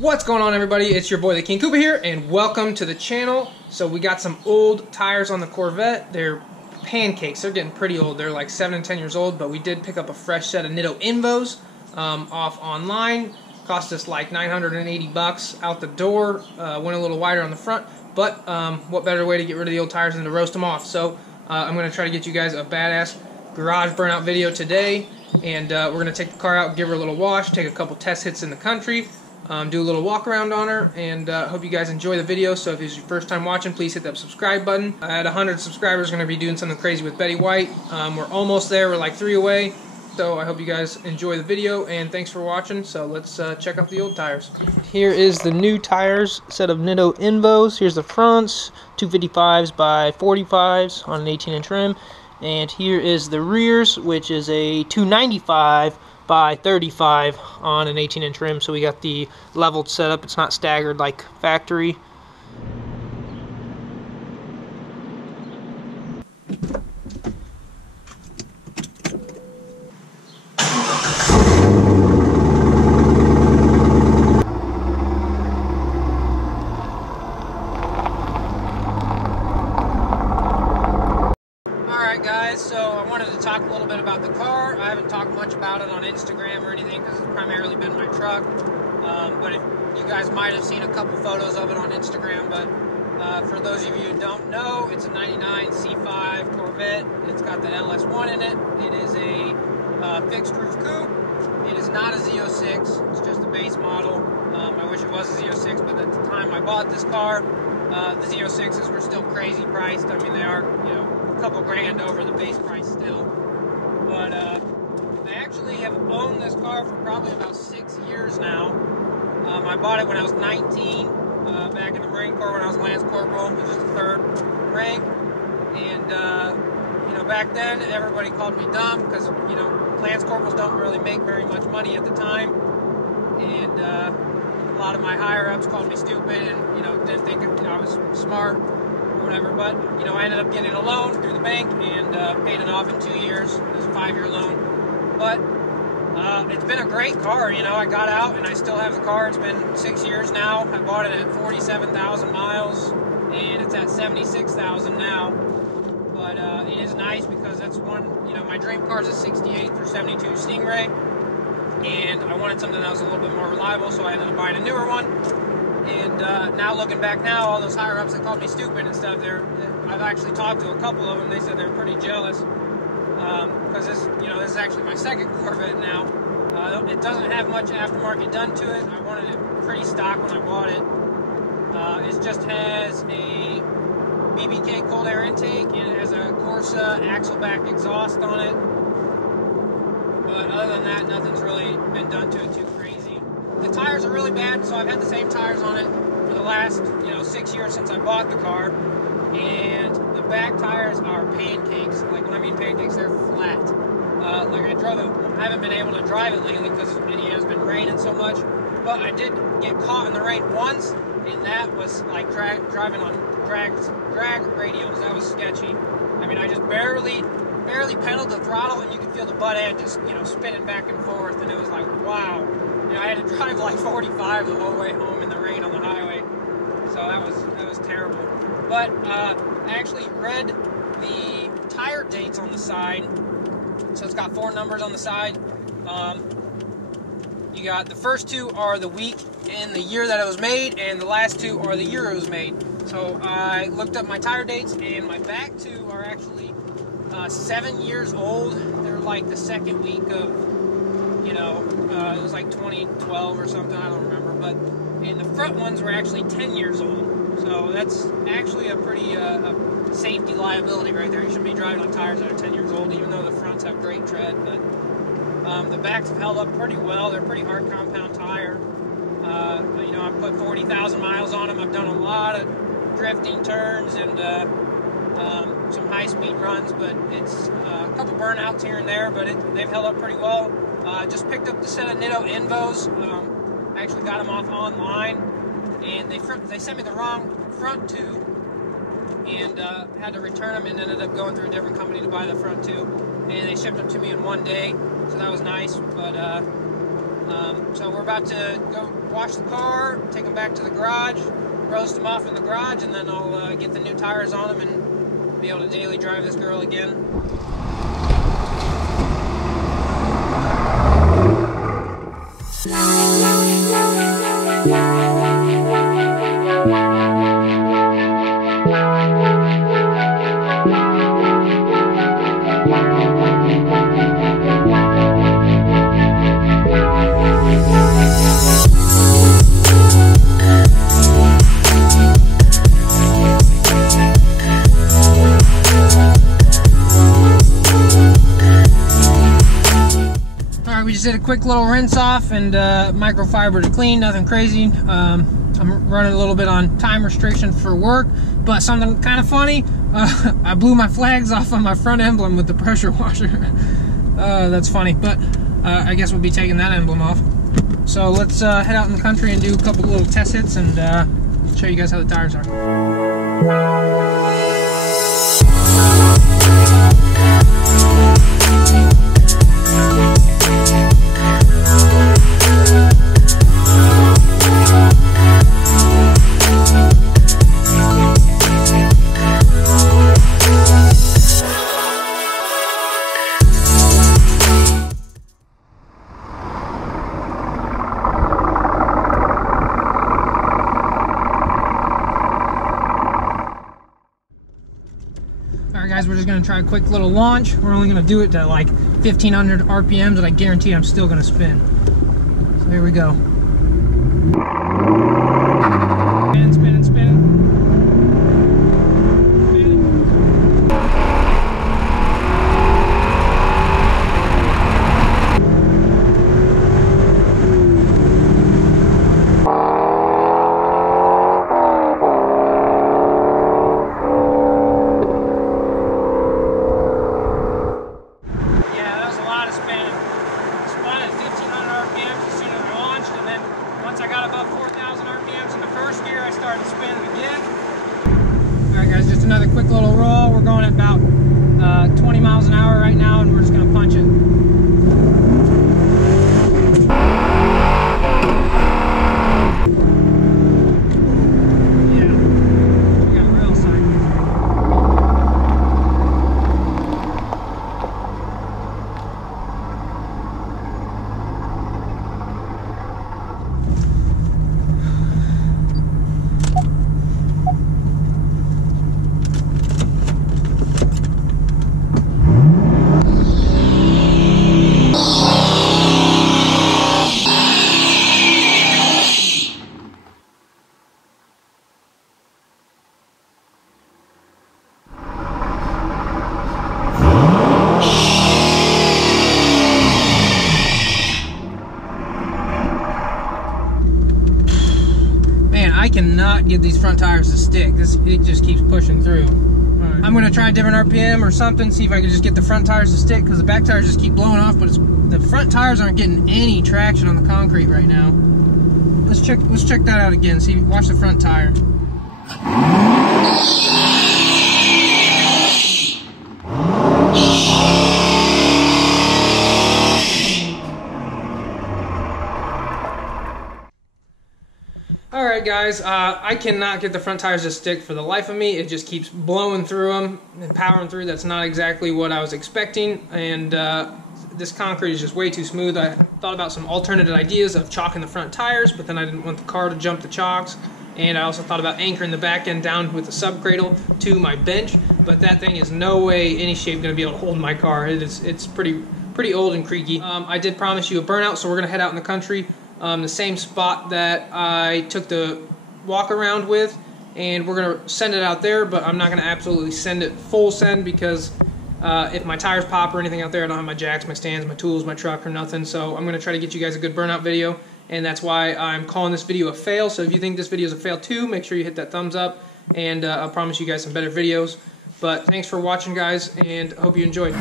What's going on, everybody? It's your boy the King Koopa here, and welcome to the channel. So we got some old tires on the Corvette. They're pancakes. They're getting pretty old. They're like 7 and 10 years old, but we did pick up a fresh set of Nitto Invos off online. Cost us like 980 bucks out the door. Went a little wider on the front, but what better way to get rid of the old tires than to roast them off? So I'm going to try to get you guys a badass garage burnout video today, and we're going to take the car out, give her a little wash, take a couple test hits in the country, do a little walk around on her, and hope you guys enjoy the video. So if it's your first time watching, please hit that subscribe button. At 100 subscribers, going to be doing something crazy with Betty White. We're almost there. We're like 3 away. So I hope you guys enjoy the video, and thanks for watching. So let's check out the old tires. Here is the new tires, set of Nitto Invos. Here's the fronts, 255s by 45s on an 18-inch rim. And here is the rears, which is a 295 by 35 on an 18-inch rim. So we got the leveled setup. It's not staggered like factory. Guys, so I wanted to talk a little bit about the car. I haven't talked much about it on Instagram or anything because it's primarily been my truck. But if you guys might have seen a couple photos of it on Instagram. But for those of you who don't know, it's a 99 C5 Corvette. It's got the LS1 in it. It is a fixed roof coupe. It is not a Z06. It's just a base model. I wish it was a Z06, but at the time I bought this car, the Z06s were still crazy priced. I mean, they are, you know, couple grand over the base price still, but I actually have owned this car for probably about 6 years now. I bought it when I was 19, back in the Marine Corps when I was Lance Corporal, which is the 3rd rank, and you know, back then everybody called me dumb because, you know, Lance Corporals don't really make very much money at the time, and a lot of my higher-ups called me stupid and, you know, didn't think, you know, I was smart. Whatever, but you know, I ended up getting a loan through the bank and paid it off in 2 years. It was a 5-year loan, but it's been a great car. You know, I got out and I still have the car. It's been 6 years now. I bought it at 47,000 miles, and it's at 76,000 now. But it is nice because that's one. You know, my dream car is a '68 through '72 Stingray, and I wanted something that was a little bit more reliable, so I ended up buying a newer one. And now looking back now, all those higher-ups that called me stupid and stuff, I've actually talked to a couple of them. They said they're pretty jealous because this is actually my 2nd Corvette now. It doesn't have much aftermarket done to it. I wanted it pretty stock when I bought it. It just has a BBK cold air intake, and it has a Corsa axle back exhaust on it. But other than that, nothing's really been done to it too crazy. The tires are really bad, so I've had the same tires on it for the last, 6 years since I bought the car. And the back tires are pancakes. Like, when I mean pancakes, they're flat. Like, I haven't been able to drive it lately because it has been raining so much. But I did get caught in the rain once, and that was like driving on drag radials. That was sketchy. I mean, I just barely pedaled the throttle, and you could feel the butt end just, spinning back and forth, and it was like, wow. I had to drive like 45 the whole way home in the rain on the highway, so that was terrible. But I actually read the tire dates on the side, so it's got 4 numbers on the side. You got the first 2 are the week and the year that it was made, and the last 2 are the year it was made. So I looked up my tire dates, and my back 2 are actually 7 years old. They're like the 2nd week of, it was like 2012 or something, I don't remember, but the front ones were actually 10 years old, so that's actually a pretty safety liability right there. You shouldn't be driving on tires that are 10 years old, even though the fronts have great tread, but the backs have held up pretty well. They're pretty hard compound tire. I've put 40,000 miles on them. I've done a lot of drifting turns and some high-speed runs, but it's a couple burnouts here and there, but they've held up pretty well. Just picked up the set of Nitto Invos. I actually got them off online, and they sent me the wrong front 2, and had to return them, and ended up going through a different company to buy the front 2, and they shipped them to me in 1 day, so that was nice. But So we're about to go wash the car, take them back to the garage, roast them off in the garage, and then I'll get the new tires on them and be able to daily drive this girl again. We just did a quick little rinse off and microfiber to clean, nothing crazy. I'm running a little bit on time restriction for work, but something kind of funny, I blew my flags off on my front emblem with the pressure washer. That's funny, but I guess we'll be taking that emblem off. So let's head out in the country and do a couple little test hits and show you guys how the tires are. Alright guys, we're just going to try a quick little launch. We're only going to do it to like 1500 RPMs, and I guarantee I'm still going to spin. So here we go. Spin, spin, spin. Once I got above 4,000 RPMs in the first gear, I started spinning again. Alright guys, just another quick little roll. We're going at about 20 miles an hour right now, and we're just going to punch it. I cannot get these front tires to stick. It just keeps pushing through. Right. I'm gonna try a different RPM or something, see if I can just get the front tires to stick, because the back tires just keep blowing off, but the front tires aren't getting any traction on the concrete right now. Let's check that out again. See, watch the front tire. Alright guys, I cannot get the front tires to stick for the life of me. It just keeps blowing through them and powering through. That's not exactly what I was expecting, and this concrete is just way too smooth. I thought about some alternative ideas of chalking the front tires, but then I didn't want the car to jump the chocks, and I also thought about anchoring the back end down with the sub cradle to my bench, but that thing is no way, any shape, going to be able to hold my car. It's pretty old and creaky. I did promise you a burnout, so we're going to head out in the country. The same spot that I took the walk around with, and we're going to send it out there, but I'm not going to absolutely send it full send, because if my tires pop or anything out there, I don't have my jacks, my stands, my tools, my truck, or nothing. So I'm going to try to get you guys a good burnout video, and that's why I'm calling this video a fail. So if you think this video is a fail too, make sure you hit that thumbs up, and I'll promise you guys some better videos. But thanks for watching guys, and I hope you enjoyed.